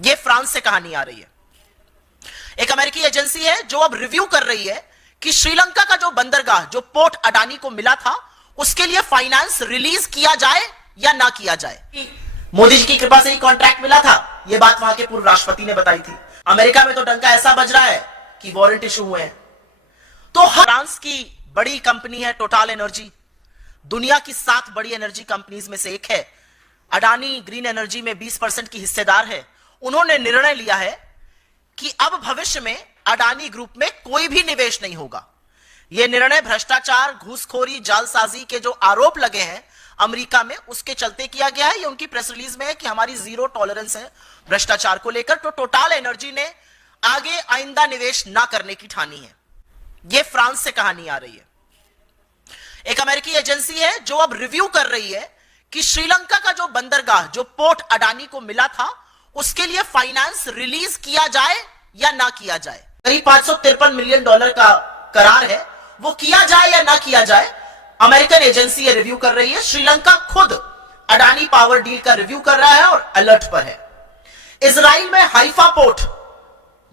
ये फ्रांस से कहानी आ रही है। एक अमेरिकी एजेंसी है जो अब रिव्यू कर रही है कि श्रीलंका का जो बंदरगाह, जो पोर्ट अडानी को मिला था, उसके लिए फाइनेंस रिलीज किया जाए या ना किया जाए। मोदी जी की कृपा से ही कॉन्ट्रैक्ट मिला था, यह बात वहां के पूर्व राष्ट्रपति ने बताई थी। अमेरिका में तो डंका ऐसा बज रहा है कि वारंट इशू हुए हैं। तो फ्रांस की बड़ी कंपनी है टोटल एनर्जी, दुनिया की 7 बड़ी एनर्जी कंपनीज में से एक है। अडानी ग्रीन एनर्जी में 20% की हिस्सेदार है। उन्होंने निर्णय लिया है कि अब भविष्य में अडानी ग्रुप में कोई भी निवेश नहीं होगा। यह निर्णय भ्रष्टाचार, घूसखोरी, जालसाजी के जो आरोप लगे हैं अमेरिका में, उसके चलते किया गया है। ये उनकी प्रेस रिलीज में है कि हमारी जीरो टॉलरेंस है भ्रष्टाचार को लेकर। तो टोटल एनर्जी ने आगे आइंदा निवेश ना करने की ठानी है। यह फ्रांस से कहानी आ रही है। एक अमेरिकी एजेंसी है जो अब रिव्यू कर रही है कि श्रीलंका का जो बंदरगाह, जो पोर्ट अडानी को मिला था, उसके लिए फाइनेंस रिलीज किया जाए या ना किया जाए। करीब $553 मिलियन का करार है, वो किया जाए या ना किया जाए, अमेरिकन एजेंसी ये रिव्यू कर रही है। श्रीलंका खुद अडानी पावर डील का रिव्यू कर रहा है और अलर्ट पर है। इजराइल में हाइफा पोर्ट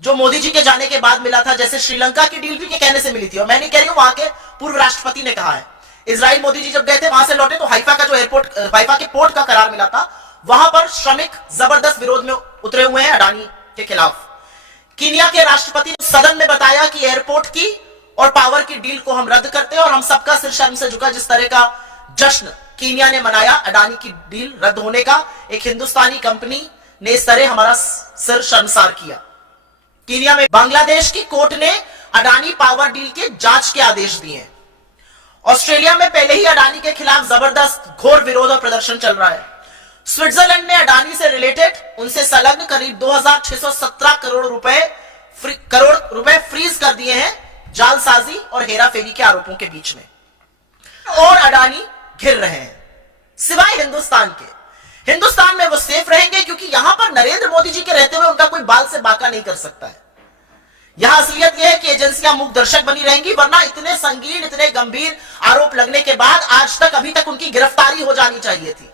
जो मोदी जी के जाने के बाद मिला था, जैसे श्रीलंका की डील भी के कहने से मिली थी, और मैं नहीं कह रही हूं, वहां के पूर्व राष्ट्रपति ने कहा है। इजराइल मोदी जी जब गए थे, वहां से लौटे तो हाइफा का जो एयरपोर्ट, हाइफा के पोर्ट का करार मिला था, वहां पर श्रमिक जबरदस्त विरोध में उतरे हुए हैं अडानी के खिलाफ। कीनिया के राष्ट्रपति ने सदन में बताया कि एयरपोर्ट की और पावर की डील को हम रद्द करते हैं, और हम सबका सिर शर्म से झुका। जिस तरह का जश्न कीनिया ने मनाया अडानी की डील रद्द होने का, एक हिंदुस्तानी कंपनी ने इस तरह हमारा सिर शर्मसार किया। कीनिया में बांग्लादेश की कोर्ट ने अडानी पावर डील के जांच के आदेश दिए। ऑस्ट्रेलिया में पहले ही अडानी के खिलाफ जबरदस्त घोर विरोध और प्रदर्शन चल रहा है। स्विट्जरलैंड ने अडानी से रिलेटेड, उनसे संलग्न करीब 2617 करोड़ रुपए फ्रीज कर दिए हैं जालसाजी और हेराफेरी के आरोपों के बीच में। और अडानी घिर रहे हैं सिवाय हिंदुस्तान के। हिंदुस्तान में वो सेफ रहेंगे क्योंकि यहां पर नरेंद्र मोदी जी के रहते हुए उनका कोई बाल से बाका नहीं कर सकता है। यहां असलियत यह है कि एजेंसियां मूक दर्शक बनी रहेंगी, वरना इतने संगीन, इतने गंभीर आरोप लगने के बाद आज तक, अभी तक उनकी गिरफ्तारी हो जानी चाहिए थी।